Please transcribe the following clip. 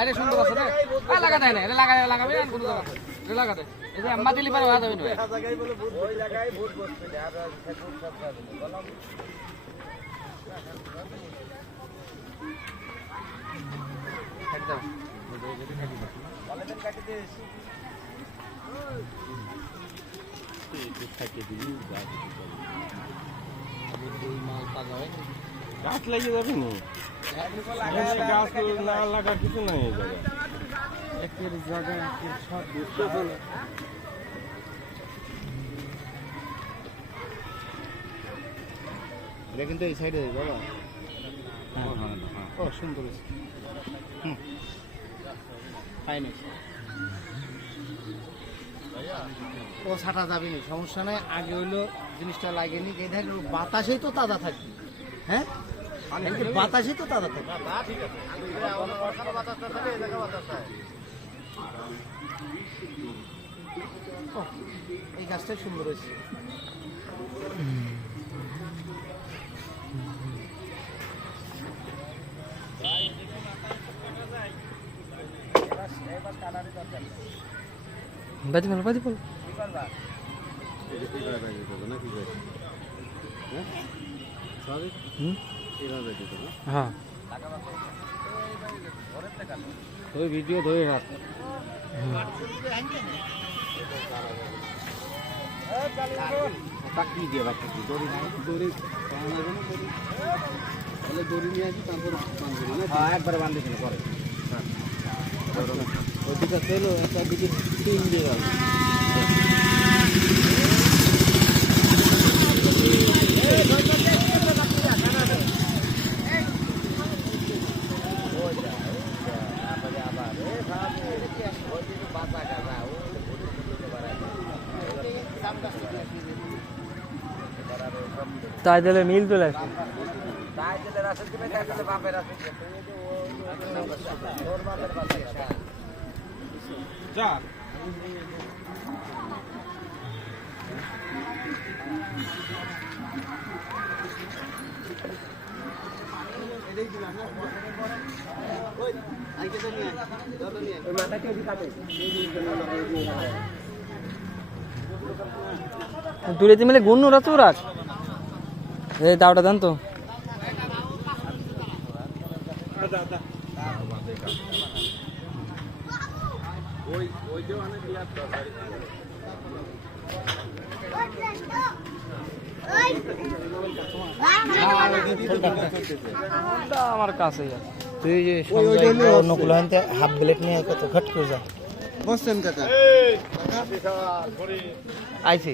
আরে সুন্দর আছে রে লাগা দেয় না লাগাবে না কোন জায়গা রে লাগা দেয় এই যে আম্মা দিলি পারে হওয়া যাবে না জায়গায় বলে ভূত ওই জায়গায় ভূত বসবে আর ভূত সব খাবে বললাম একদম কলেজের কাটে দিস গাছ লাগিয়ে যাবে না গাছ না লাগা কিছু নাই এই জায়গায় একের জায়গায় একের সব এটা কিন্তু এই সাইডে বাবা ও সুন্দর ফাইন ও ছাটা যাবে না সমস্যা নাই আগে হইলো জিনিসটা লাগেনি এই দেখেন বাতাসেই তো তাজা থাকবে হ্যাঁ বাতাসই তো তাজা থাকবে এই গাছটাই সুন্দর হয়েছে বাদি বল হ্যাঁ ওই ভিডিও ধরে রাখ চাকরি দিয়ে রাখছি দড়ি দড়ি দড়ি নিয়ে আসি তারপর একবারে বান্ধেছিল পরে ওদিকে ছিল একটা দিকে তিন দিয়ে গেল তাই দিলে মিল চলে আসে তাই দিলে রাসেল দিবে তাই দিলে বাপের রাসেল দিবে ওর বাপের বাচ্চা যা দূরে মিলে গুণ ওরা তো রাখ এই দাওটা দেন তো আমার কাছে তুই যে নকুল হাফ ব্লেড নিয়ে কত ঘট করে যা বসছেন কাকা আইছি